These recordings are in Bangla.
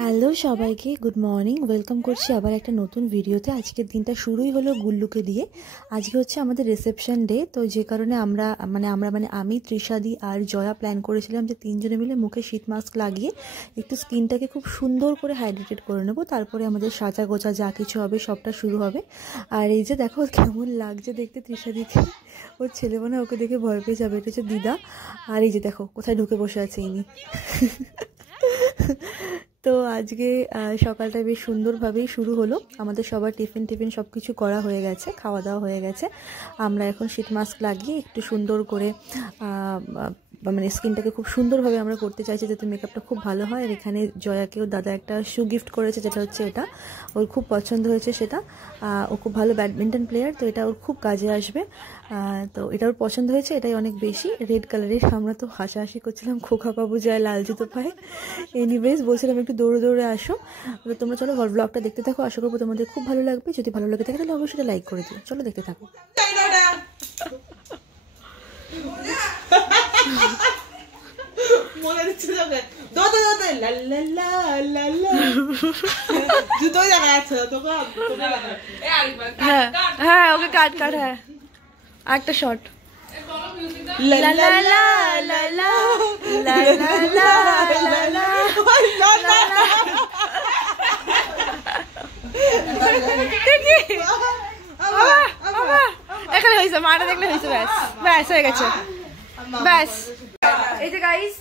হ্যালো সবাইকে, গুড মর্নিং। ওয়েলকাম করছি আবার একটা নতুন ভিডিওতে। আজকের দিনটা শুরুই হলো গুল্লুকে দিয়ে। আজকে হচ্ছে আমাদের রিসেপশন ডে, তো যে কারণে আমরা আমি, তৃষাদি আর জয়া প্ল্যান করেছিলাম যে তিনজনে মিলে মুখে শীত মাস্ক লাগিয়ে একটু স্কিনটাকে খুব সুন্দর করে হাইড্রেটেড করে নেবো। তারপরে আমাদের সাজা গোছা যা কিছু হবে সবটা শুরু হবে। আর এই যে দেখো কেমন লাগছে দেখতে তৃষাদিকে, ওর ছেলে মনে ওকে দেখে ভয় পেয়ে যাবে। এটা হচ্ছে দিদা। আর এই যে দেখো কোথায় ঢুকে বসে আছে ইনি। তো আজকে সকালটা বেশ সুন্দরভাবেই শুরু হলো। আমাদের সবার টিফিন সব কিছু করা হয়ে গেছে, খাওয়া দাওয়া হয়ে গেছে। আমরা এখন শীত মাস্ক লাগিয়ে একটু সুন্দর করে মানে স্কিনটাকে খুব সুন্দরভাবে আমরা করতে চাইছি যাতে মেকআপটা খুব ভালো হয়। আর এখানে জয়াকেও দাদা একটা শু গিফট করেছে, যেটা হচ্ছে এটা ওর খুব পছন্দ হয়েছে। সেটা ও খুব ভালো ব্যাডমিন্টন প্লেয়ার, তো এটা ওর খুব কাজে আসবে। তো এটা ওর পছন্দ হয়েছে, এটাই অনেক বেশি রেড কালারের। আমরা তো হাসাহাসি করছিলাম, খোকা বাবু জয় লাল জুতো পায়। এনিওয়েজ বলছিলাম একটু দৌড়ে দৌড়ে আসো। তো তোমরা চলো ব্লগটা দেখতে থাকো, আশা করবো তোমাদের খুব ভালো লাগবে। যদি ভালো লাগে থাকে তাহলে অবশ্যই লাইক করে দিও। চলো দেখতে থাকো। হ্যাঁ ওকে কাট হ্যাঁ একটা শট। এখানে হয়েছে, মাটা দেখলে হয়েছে, ব্যাস ব্যাস হয়ে গেছে, ব্যাস। এই যে গাইস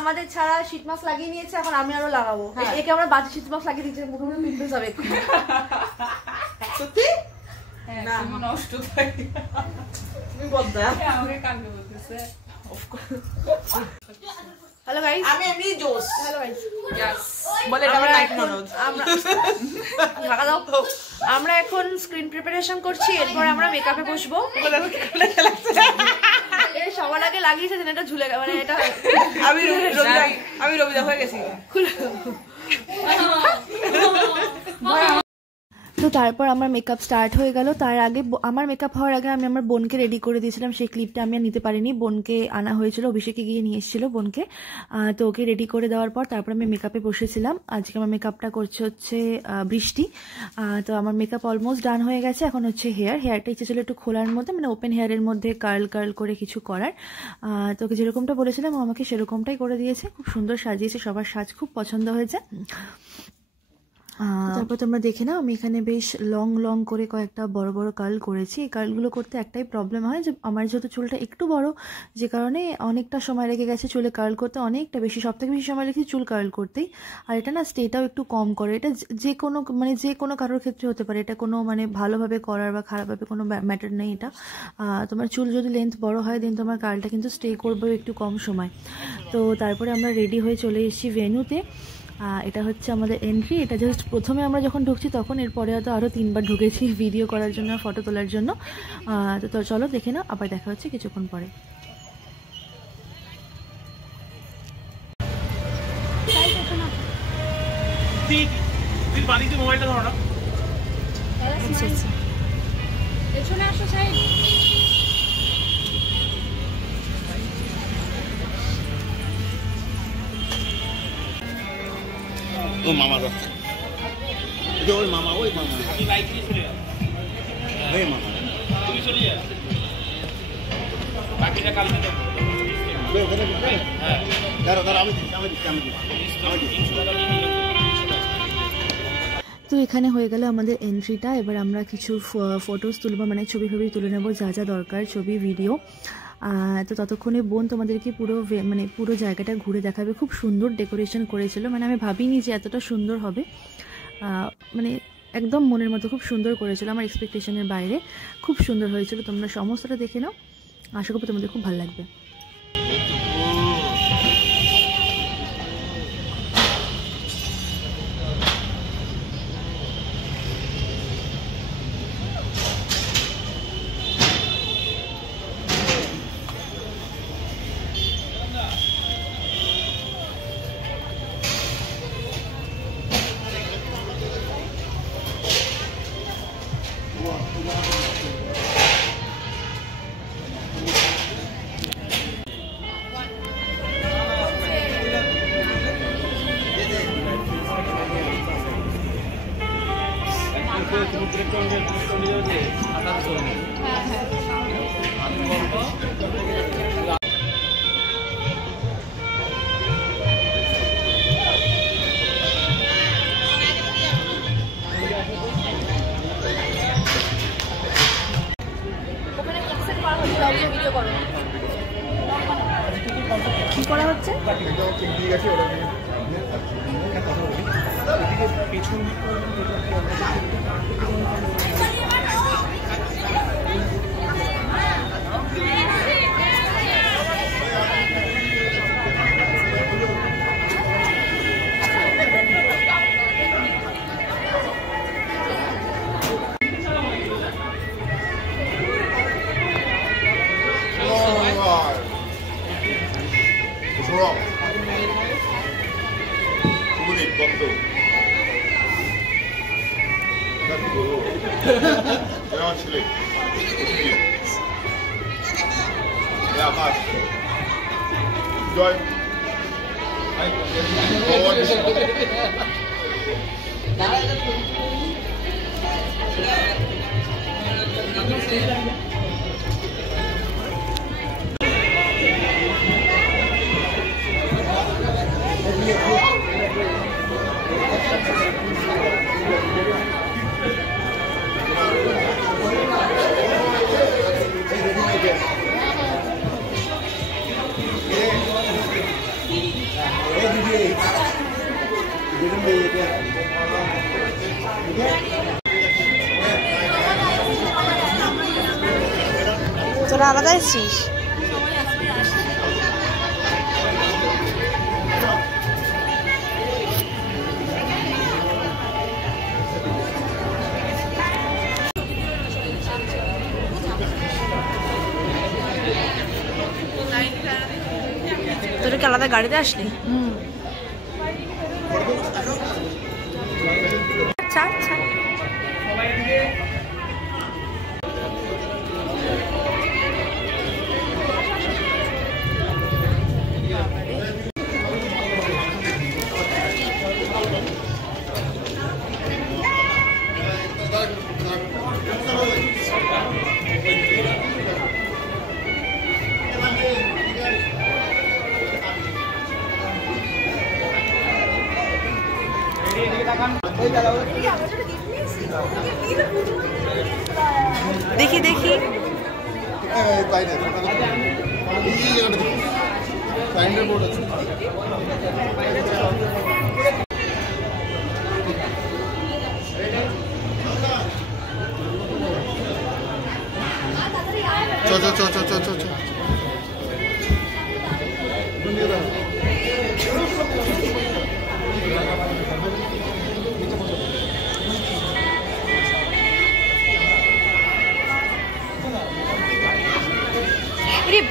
আমাদের ছাড়া শীত মাস্ক লাগিয়ে নিয়েছে, এখন আমি আরো লাগাবো। একে আমরা বাজে শীত মাস্ক লাগিয়ে দিচ্ছি, মুখে মুখে পিম্পল যাবে। সত্যি না নষ্ট থাকে, তুমি বলতে আমাকে কান্দে বলতেছে। হ্যালো গাইস, আমি এমনি জোস। হ্যালো গাইস, यस বলে এটা লাইট ননদ। ঢাকা দাও। আমরা এখন স্ক্রিন প্রিপারেশন করছি, এরপর আমরা মেকআপে বসবো। বলে কি খুলে লাগছে, এই সবার আগে লাগিয়েছে যেন এটা ঝুলে গেল, মানে এটা আমি রবিদা হয়ে গেছি। তো তারপর আমার মেকআপ স্টার্ট হয়ে গেল। তার আগে আমার মেকআপ হওয়ার আগে আমি আমার বোনকে রেডি করে দিয়েছিলাম। সেই ক্লিপটা আমি আর নিতে পারিনি, বোনকে আনা হয়েছিল, অভিষেকে গিয়ে নিয়ে এসেছিল বোনকে। তো ওকে রেডি করে দেওয়ার পর তারপর আমি মেকআপে বসেছিলাম। আজকে আমার মেকআপটা করছে হচ্ছে বৃষ্টি। তো আমার মেকআপ অলমোস্ট ডান হয়ে গেছে। এখন হচ্ছে হেয়ারটা ইচ্ছে ছিল একটু খোলার মধ্যে, মানে ওপেন হেয়ারের মধ্যে কার্ল করে কিছু করার। তোকে যেরকমটা বলেছিলাম ও আমাকে সেরকমটাই করে দিয়েছে, খুব সুন্দর সাজিয়েছে, সবার সাজ খুব পছন্দ হয়েছে। তারপর তোমরা দেখে নাও, আমি এখানে বেশ লং করে কয়েকটা বড় বড় কার্ল করেছি। এই কার্লগুলো করতে একটাই প্রবলেম হয় যে আমার যেহেতু চুলটা একটু বড়, যে কারণে অনেকটা সময় লেগে গেছে চুলে কার্ল করতে, অনেকটা বেশি, সবথেকে বেশি সময় লেগেছে চুল কার্ল করতেই। আর এটা না স্টেটাও একটু কম করে। এটা যে কোনো কারোর ক্ষেত্রে হতে পারে, এটা কোনো মানে ভালোভাবে করার বা খারাপভাবে কোনো ম্যাটার নেই। এটা তোমার চুল যদি লেন্থ বড় হয় দেন তোমার কার্লটা কিন্তু স্টে করবে একটু কম সময়। তো তারপরে আমরা রেডি হয়ে চলে এসেছি ভেন্যুতে। এটা হচ্ছে আমাদের এন্ট্রি। এটা জাস্ট প্রথমে আমরা যখন ঢুকছি তখন, এরপরে হয়তো আরও 3বার ঢুকেছি ভিডিও করার জন্য, ফটো তোলার জন্য। তো চলো দেখে নাও, আবার দেখা হচ্ছে কিছুক্ষণ পরে। ও মামা রক, ওই মামা আমি বাইক নিয়ে চলে যাব। ওই মামা তুমি চলে যা, বাকিটা কালকে দেব। হ্যাঁ দাঁড়া আমি তো এখানে হয়ে গেল আমাদের এন্ট্রিটা। এবার আমরা কিছু ফটোস তুলবো, মানে ছবি তুলে নেবো, যা যা দরকার, ছবি ভিডিও। তো ততক্ষণে বোন তোমাদেরকে পুরো জায়গাটা ঘুরে দেখাবে। খুব সুন্দর ডেকোরেশন করেছিল, মানে আমি ভাবিনি যে এতটা সুন্দর হবে। মানে একদম মনের মতো খুব সুন্দর করেছিল, আমার এক্সপেকটেশনের বাইরে খুব সুন্দর হয়েছিল। তোমরা সমস্তটা দেখে নাও, আশা করবো তোমাদের খুব ভালো লাগবে। কি করা হচ্ছে? তোরা আলাদা এসছিস? তোরা কি আলাদা গাড়িতে আসলি? আচ্ছা আচ্ছা। দেখি দেখি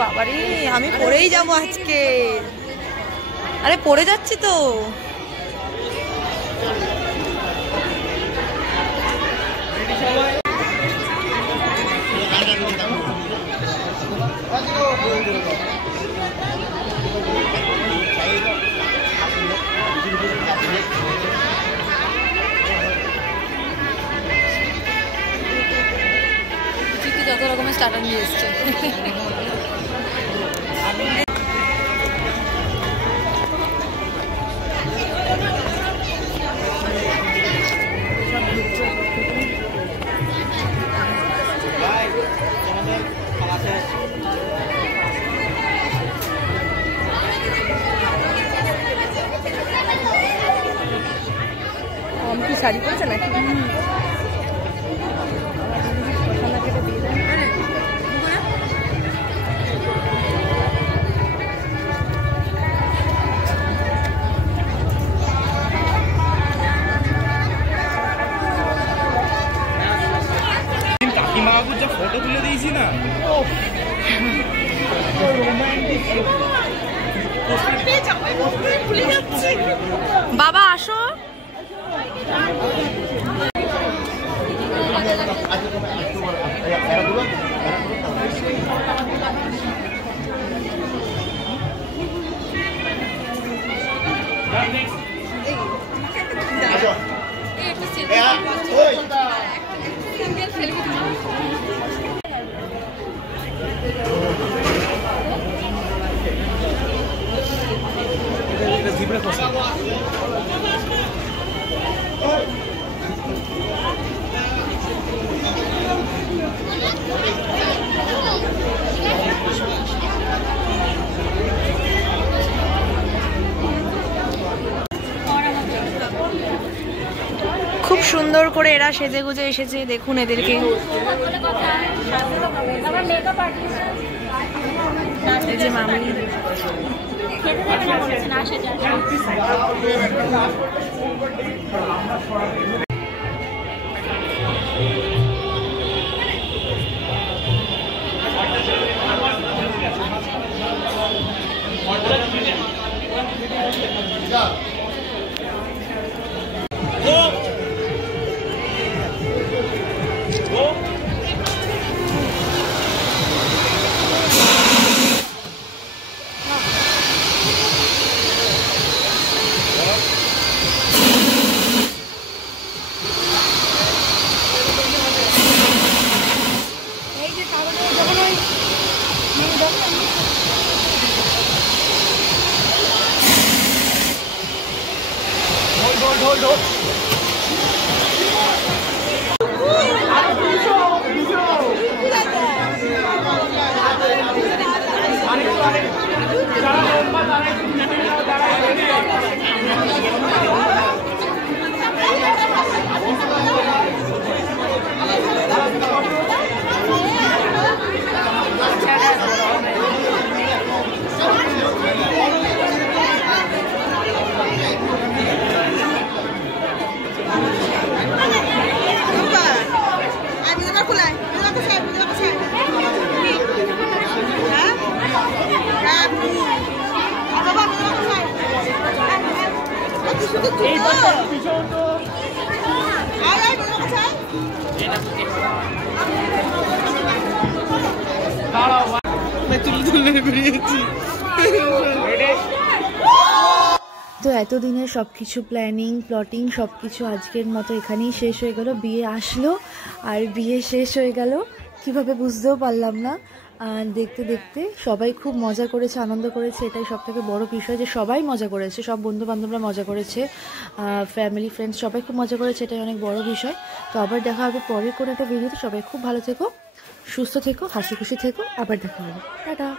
বাবারে, আমি পড়েই যাবো আজকে। আরে পড়ে যাচ্ছি তো। যত রকমের স্টার্টার নিয়ে এসছে। আমি কি শাড়ি পরেছে নাকি? কাকিমাবাবুর যা ফটো তুলে দিয়েছি না, বাবা আসো। Next. খুব সুন্দর করে এরা সেজে গুজে এসেছে, দেখুন এদেরকে। এই যে মামি তো এতদিনের সবকিছু প্ল্যানিং প্লটিং সবকিছু আজকের মতো এখানেই শেষ হয়ে গেল। বিয়ে আসলো আর বিয়ে শেষ হয়ে গেল, কিভাবে বুঝতেও পারলাম না। দেখতে দেখতে সবাই খুব মজা করেছে, আনন্দ করেছে, এটাই সব থেকে বড় বিষয় যে সবাই মজা করেছে, সব বন্ধু বান্ধবরা মজা করেছে, ফ্যামিলি ফ্রেন্ডস সবাই খুব মজা করেছে, এটাই অনেক বড় বিষয়। তো আবার দেখা হবে পরের কোনো একটা ভিডিওতে। সবাই খুব ভালো থেকো, সুস্থ থেকো, হাসি খুশি থেকো, আবার দেখা হবে। টাটা।